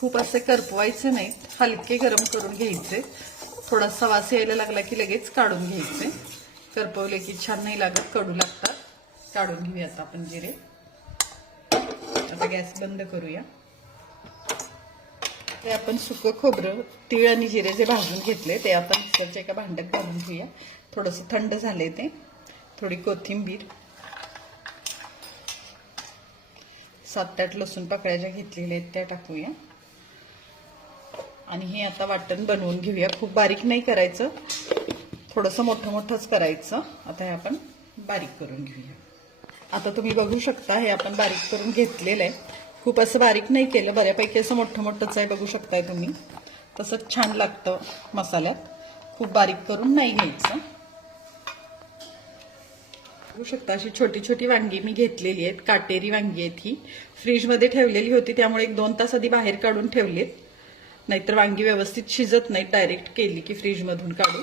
खूप असे करपवायचे नाही हलके गरम करून घ्यायचे. थोडासा वास यायला लागला की लगेच काढून घ्यायचे. करपवले की छान नाही लागत कडू लागतात. काढून घेऊयात आता आपण जिरे. आता गॅस बंद करूया. ते आपण सुकं खोबरं तीळ आणि जिरे जे भाजून घेतले ते आपण मिक्सरच्या एका भांड्यात घालून घेऊया. थोडंसं थंड झाले ते. थोडी कोथिंबीर. सात आठ लसूण पाकळ्या ज्या घेतलेल्या आहेत त्या टाकूया. आणि हे आता वाटण बनवून घेऊया. खूप बारीक नाही करायचं. थोडंसं मोठं मोठंच करायचं. आता हे आपण बारीक करून घेऊया. आता तुम्ही बघू शकता हे आपण बारीक करून घेतलेलं आहे. खूप असं बारीक नाही केलं. बऱ्यापैकी असं मोठं मोठंच आहे बघू शकताय तुम्ही. तसंच छान लागतं मसाल्यात. खूप बारीक करून नाही घ्यायचं. बघू शकता अशी छोटी छोटी वांगी मी घेतलेली आहेत. काटेरी वांगी आहेत ही. फ्रीजमध्ये ठेवलेली होती त्यामुळे एक दोन तास आधी बाहेर काढून ठेवलेत. नाहीतर वांगी व्यवस्थित शिजत नाहीत डायरेक्ट केली की फ्रीजमधून काढून.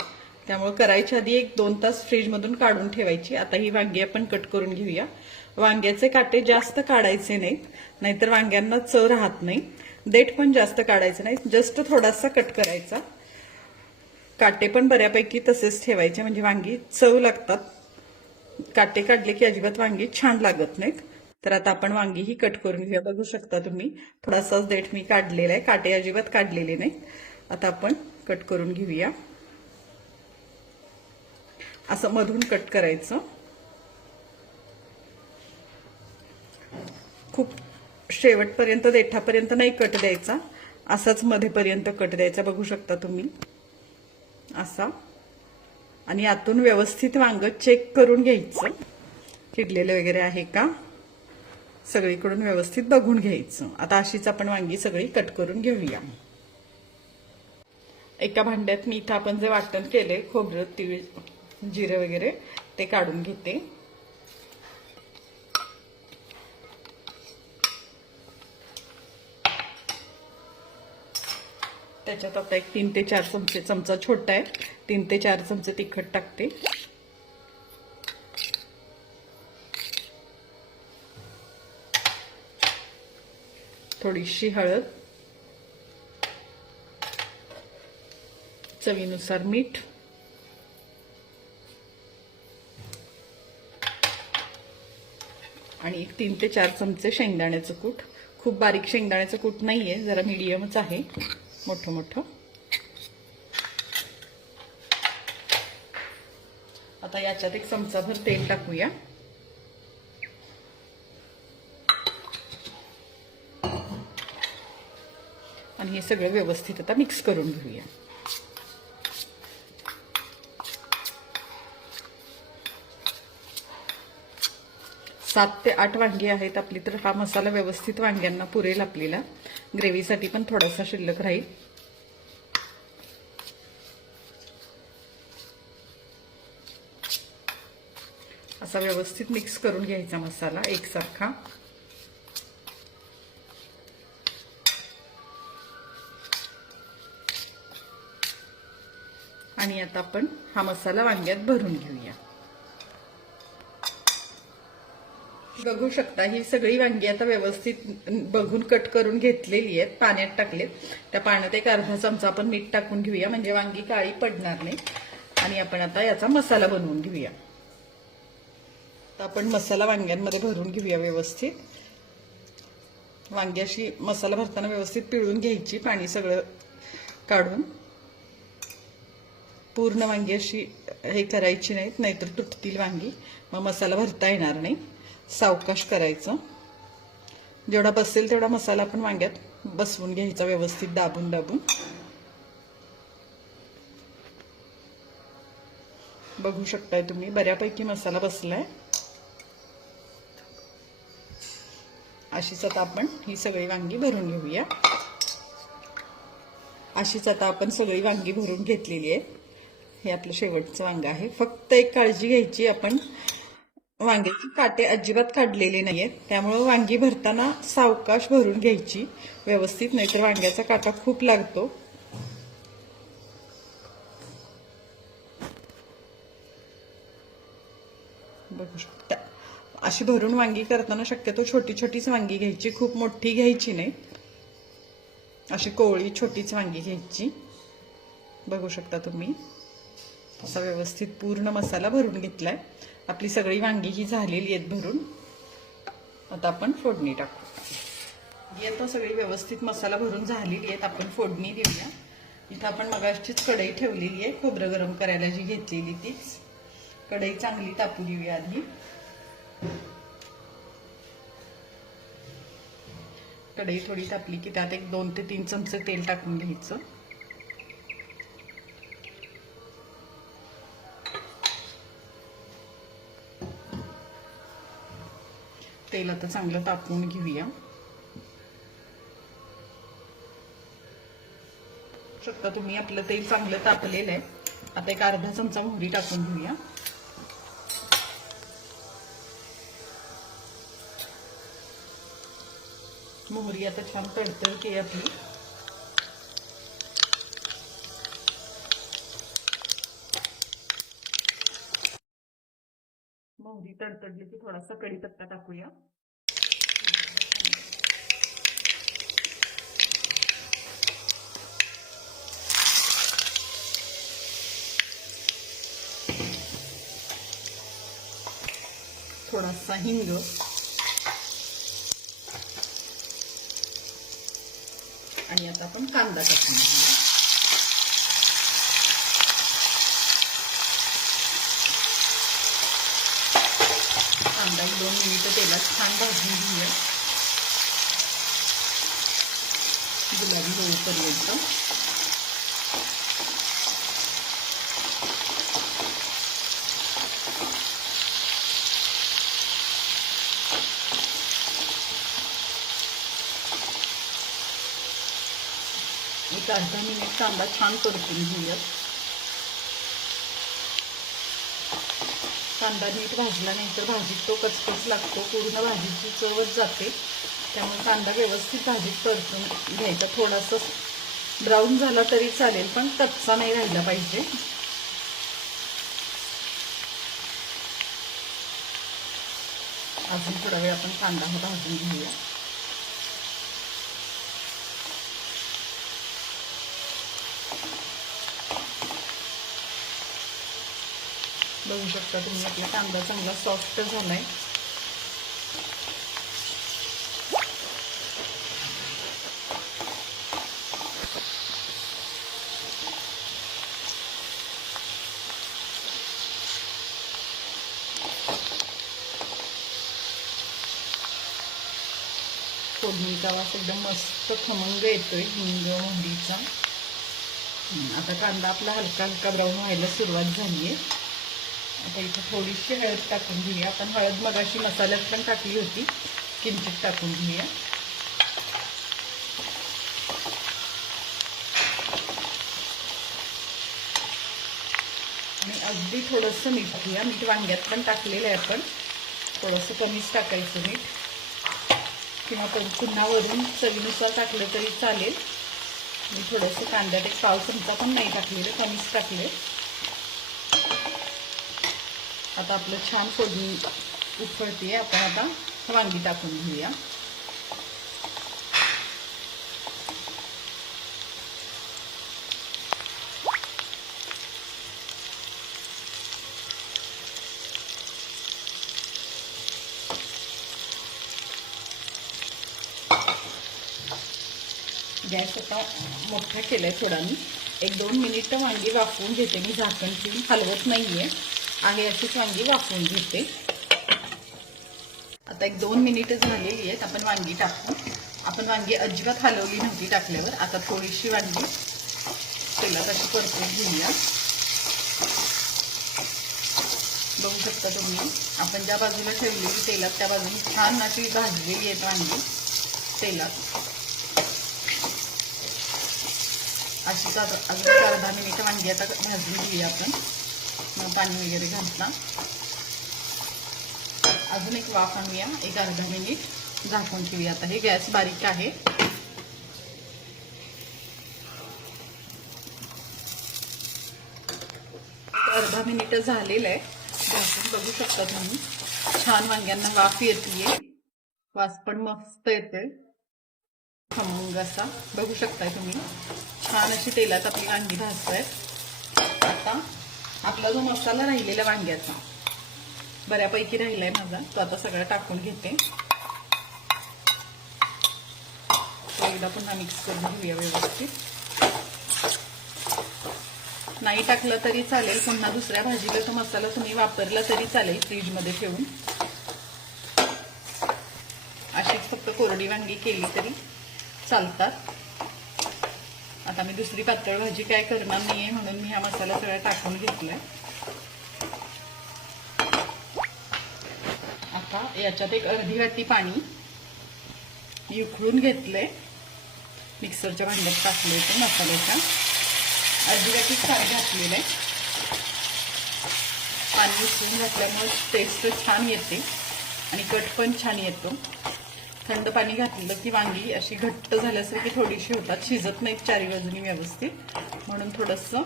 त्यामुळे करायच्या आधी एक दोन तास फ्रीजमधून काढून ठेवायची. आता ही वांगी आपण कट करून घेऊया. वांग्याचे काटे जास्त काढायचे नाहीत नाहीतर वांग्यांना चव राहत नाही. देठ पण जास्त काढायचं नाही जस्ट थोडासा कट करायचा. काटे पण बऱ्यापैकी तसेच ठेवायचे म्हणजे वांगी चव लागतात. काटे काढले की अजिबात वांगी छान लागत नाहीत. तर आता आपण वांगी ही कट करून घेऊया. बघू शकता तुम्ही थोडासाच देठ मी काढलेला आहे. काटे अजिबात काढलेले नाहीत. आता आपण कट करून घेऊया. असं मधून कट करायचं. खूप शेवटपर्यंत देठापर्यंत नाही कट द्यायचा. असाच मध्येपर्यंत कट द्यायचा. बघू शकता तुम्ही. असा. आणि आतून व्यवस्थित वांग चेक करून घ्यायचं. किडलेलं वगैरे आहे का? सगळीकडून व्यवस्थित बघून घ्यायचं. आता अशीच आपण वांगी सगळी कट करून घेऊया. एका भांड्यात मी इथं आपण जे वाटण केले खोबरं तीळ जिरे वगैरे ते काढून घेते. त्याच्यात आता एक तीन ते चार चमचे चमचा छोटा आहे. तीन ते चार चमचे तिखट टाकते. थोडीशी हळद चवीनुसार मीठ आणि एक तीन ते चार चमचे शेंगदाण्याचं कूट. खूप बारीक शेंगदाण्याचं कूट नाही आहे जरा मीडियमच आहे मोठं मोठं. आता याच्यात एक चमचाभर तेल टाकूया. हे सगळं व्यवस्थित आता मिक्स करून घेऊया. सात ते आठ वांगी आहेत आपली तर हा मसाला व्यवस्थित वांग्यांना पुरेल आपल्याला. ग्रेव्हीसाठी पण थोडासा शिल्लक राहील. असा व्यवस्थित मिक्स करून घ्यायचा मसाला एकसारखा. आणि आता आपण हा मसाला वांग्यात भरून घेऊया. बघू शकता ही सगळी वांगी आता व्यवस्थित बघून कट करून घेतलेली आहेत पाण्यात टाकलेत. त्या पाण्यात एक अर्धा चमचा आपण मीठ टाकून घेऊया म्हणजे वांगी काळी पडणार नाही. आणि आपण आता याचा मसाला बनवून घेऊया. आपण मसाला वांग्यांमध्ये भरून घेऊया व्यवस्थित. वांग्याशी मसाला भरताना व्यवस्थित पिळून घ्यायची पाणी सगळं काढून. पूर्ण वांगी अशी हे करायची नाहीत नाहीतर तुटतील वांगी. मग मसाला भरता येणार नाही. सावकाश करायचं. जेवढा बसेल तेवढा मसाला आपण वांग्यात बसवून घ्यायचा व्यवस्थित दाबून दाबून. बघू शकताय तुम्ही बऱ्यापैकी मसाला बसलाय. अशीच आता आपण ही सगळी वांगी भरून घेऊया. अशीच आता आपण सगळी वांगी भरून घेतलेली आहे. हे आपलं शेवटचं वांग आहे. फक्त एक काळजी घ्यायची आपण वांग्याची काटे अजिबात काढलेले नाही आहेत त्यामुळे वांगी भरताना सावकाश भरून घ्यायची. व्यवस्थित नाहीतर वांग्याचा काटा खूप लागतो. बघू शकता अशी भरून वांगी करताना शक्यतो छोटी छोटीच वांगी घ्यायची खूप मोठी घ्यायची नाही. अशी कोवळी छोटीच वांगी घ्यायची. बघू शकता तुम्ही. असा व्यवस्थित पूर्ण मसाला भरून घेतला आहे आपली सगळी वांगी ही झालेली आहेत भरून. आता आपण फोडणी टाकू. ही आता सगळी व्यवस्थित मसाला भरून झालेली आहेत. आपण फोडणी देऊया. इथं आपण मगाशीच कढई ठेवलेली आहे. खोबरं गरम करायला जी घेतलेली तीच. कढई चांगली तापू देऊया आधी. कढई थोडी तापली की त्यात एक दोन ते तीन चमचे तेल टाकून घ्यायचं. तेल आता चांगलं तापवून घेऊया. शकता तुम्ही आपलं तेल चांगलं तापलेलं आहे. आता एक अर्धा चमचा मोहरी टाकून घेऊया. मोहरी आता छान तडतडते आपली. मोहरी तडतडली की थोडासा कढीपत्ता टाकूया. थोडासा हिंग. आणि आता आपण कांदा टाकून घेऊया कांदा एक दोन मिनिटं तेलात छान भाजून घेऊया. गुलाबी होईपर्यंत. एक अर्धा मिनिट कांदा छान परतून घेऊयात. कांदा नीट भाजला नाही तर भाजीत तो कचकच लागतो पूर्ण भाजीची चवच जाते. त्यामुळे कांदा व्यवस्थित भाजीत परतून घ्यायचा. थोडासा ब्राऊन झाला तरी चालेल पण कच्चा नाही राहिला पाहिजे. अजून थोडा वेळ आपण कांदा भाजून घेऊया. बघू शकता. तुम्ही आपला कांदा चांगला सॉफ्ट झालाय. फोडणीचा वास एकदम मस्त खमंग येतोय हिंग मोहरीचा. आता कांदा आपला हलका हलका ब्राऊन व्हायला सुरुवात झाली आहे आता इथं थोडीशी हळद टाकून घेऊया. आपण हळद मगाशी मसाल्यात पण टाकली होती. किंचित टाकून घेऊया. आणि अगदी थोडंसं मीठ घेऊया. मीठ वांग्यात पण टाकलेलं आहे आपण. थोडंसं कमीच टाकायचं मीठ. किंवा पुन्हा वरून चवीनुसार टाकलं तरी चालेल. मी थोडंसं कांद्यात एक पाव चमचा पण नाही टाकलेलं. कमीच टाकले आता आपलं छान फोडणी उफळते आपण आता वांगी टाकून घेऊया. गॅस आता मोठा केलाय थोडा मी एक दोन मिनिट वांगी वाफवून घेते मी झाकण ठेवून. हलवत नाहीये. आहे अशीच वांगी वाफवून घेते. आता एक दोन मिनिटं झालेली आहेत आपण वांगी टाकू. आपण वांगी अजिबात हलवली नव्हती टाकल्यावर आता थोडीशी वांगी तेलात अशी परतून घेऊया. बघू शकता तुम्ही आपण ज्या बाजूला ठेवलेली तेलात त्या बाजूने छान अशी भाजलेली आहेत वांगी तेलात. अशीच अजून अर्धा मिनिट वांगी आता भाजून घेऊया आपण. पाणी वगैरे घातला. अजून एक वाफ आणूया एक अर्धा मिनिट झाकून ठेवूया. आता हे गॅस बारीक आहे. अर्धा मिनिट झालेलं आहे. झाकून बघू शकता तुम्ही. छान वांग्यांना वाफ येते वास पण मस्त येते खमंग असा. बघू शकताय तुम्ही. छान अशी तेलात आपली वांगी भाजताय. आता आपला जो मसाला राहिलेला वांग्याचा बऱ्यापैकी राहिलाय माझा तो आता सगळा टाकून घेते. तो एकदा पुन्हा मिक्स करून घेऊया व्यवस्थित. नाही टाकलं तरी चालेल पुन्हा दुसऱ्या भाजीला तो मसाला तुम्ही वापरला तरी चालेल फ्रीजमध्ये ठेवून. अशीच फक्त कोरडी वांगी केली तरी चालतात. आता मी दुसरी पातळ भाजी काय करणार नाहीये म्हणून मी हा मसाला सगळा टाकून घेतलाय. आता याच्यात एक अर्धी वाटी पाणी उकळून घेतलंय. मिक्सरच्या भांड्यात टाकले ते मसाल्याच्या. अर्धी वाटी पाणी घातलेलं आहे. पाणी उकळून घातल्यामुळे टेस्ट छान येते आणि कट पण छान येतो. थंड पाणी घातलं की वांगी अशी घट्ट झाल्यासारखी थोडीशी होतात. शिजत नाहीत चारी बाजूनी व्यवस्थित. म्हणून थोडंसं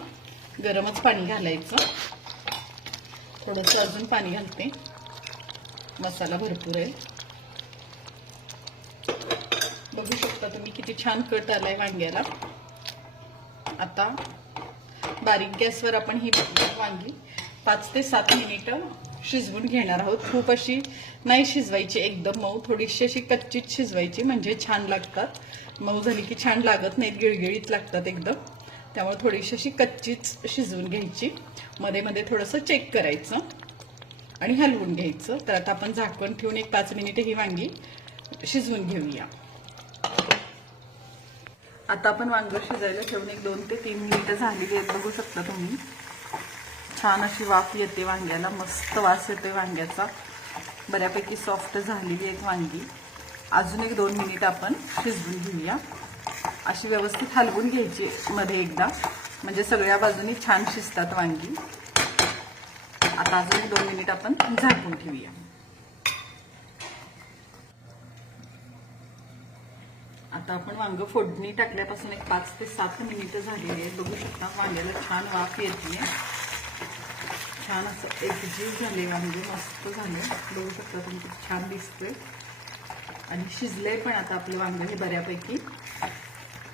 गरमच पाणी घालायचं. थोडंसं अजून पाणी घालते. मसाला भरपूर आहे. बघू शकता तुम्ही किती छान कट आलाय वांग्याला. आता बारीक गॅसवर आपण ही वांगी पाच ते सात मिनिटं शिजवून घेणार आहोत. खूप अशी नाही शिजवायची एकदम मऊ. थोडीशी अशी कच्चीच शिजवायची म्हणजे छान लागतात. मऊ झाली की छान लागत नाहीत गिळगिळीत लागतात एकदम. त्यामुळे थोडीशी अशी कच्चीच शिजवून घ्यायची. मध्ये मध्ये थोडंसं चेक करायचं आणि हलवून घ्यायचं. तर आता आपण झाकण ठेवून एक पाच मिनिटे ही वांगी शिजवून घेऊया. आता आपण वांग शिजायला ठेवून एक दोन ते तीन मिनिटं झालेली आहेत. बघू शकता तुम्ही. छान अशी वाफ येते वांग्याला मस्त वास येतोय वांग्याचा. बऱ्यापैकी सॉफ्ट झालेली आहेत वांगी. अजून एक दोन मिनिट आपण शिजवून घेऊया. अशी व्यवस्थित हलवून घ्यायची मध्ये एकदा. म्हणजे सगळ्या बाजूनी छान शिजतात वांगी. आता अजून एक दोन मिनिट आपण झाकून ठेवूया. आता आपण वांग फोडणी टाकल्यापासून एक पाच ते सात मिनिटं झालेली आहेत बघू शकता वांग्याला छान वाफ येते छान असं एक जीव झाले वांगे म्हणजे मस्त झालं. बघू शकता तुम्ही छान दिसतोय. आणि शिजले पण आता आपलं वांग हे बऱ्यापैकी.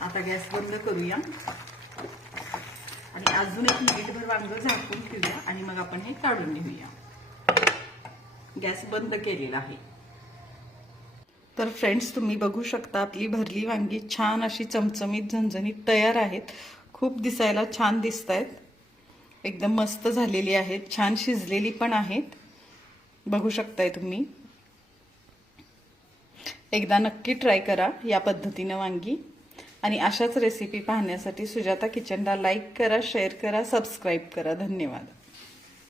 आता गॅस बंद करूया. आणि अजून एक मिनिटभर वांग झाकून ठेवूया आणि मग आपण हे काढून घेऊया. गॅस बंद केलेला आहे. तर फ्रेंड्स तुम्ही बघू शकता आपली भरली वांगी छान अशी चमचमीत झणझणीत तयार आहेत. खूप दिसायला छान दिसत आहेत एकदम मस्त झालेली आहेत. छान शिजलेली पण आहेत. बघू शकताय तुम्ही. एकदा नक्की ट्राय करा या पद्धतीनं वांगी. आणि अशाच रेसिपी पाहण्यासाठी सुजाता किचनला लाईक करा शेअर करा सबस्क्राईब करा. धन्यवाद.